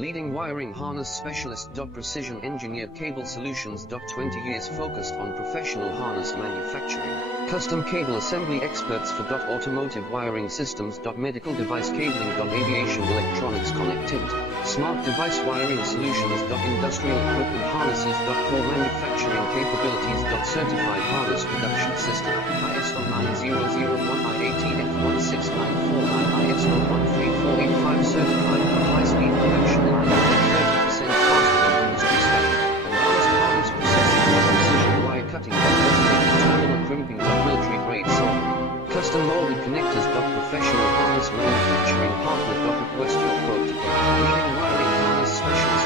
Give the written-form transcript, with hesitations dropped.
Leading wiring harness specialist. Precision engineered cable solutions. 20 years focused on professional harness manufacturing. Custom cable assembly experts for automotive wiring systems. Medical device cabling. Aviation electronics connectivity. Smart device wiring solutions. Industrial equipment harnesses. Core manufacturing capabilities. Certified harness production system. ISO 9001 IATF 16949 ISO 13485 certified for high-speed production line 30% faster than industry standard. Advanced harness processing. Precision wire cutting. Automated terminal crimping. Military grade soldering. Custom molded connectors. Professional harness manufacturing partner. Request your quote today. Leading wiring harness specialist.